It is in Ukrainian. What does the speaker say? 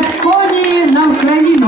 Leciat konie na Ukrainę. Україні!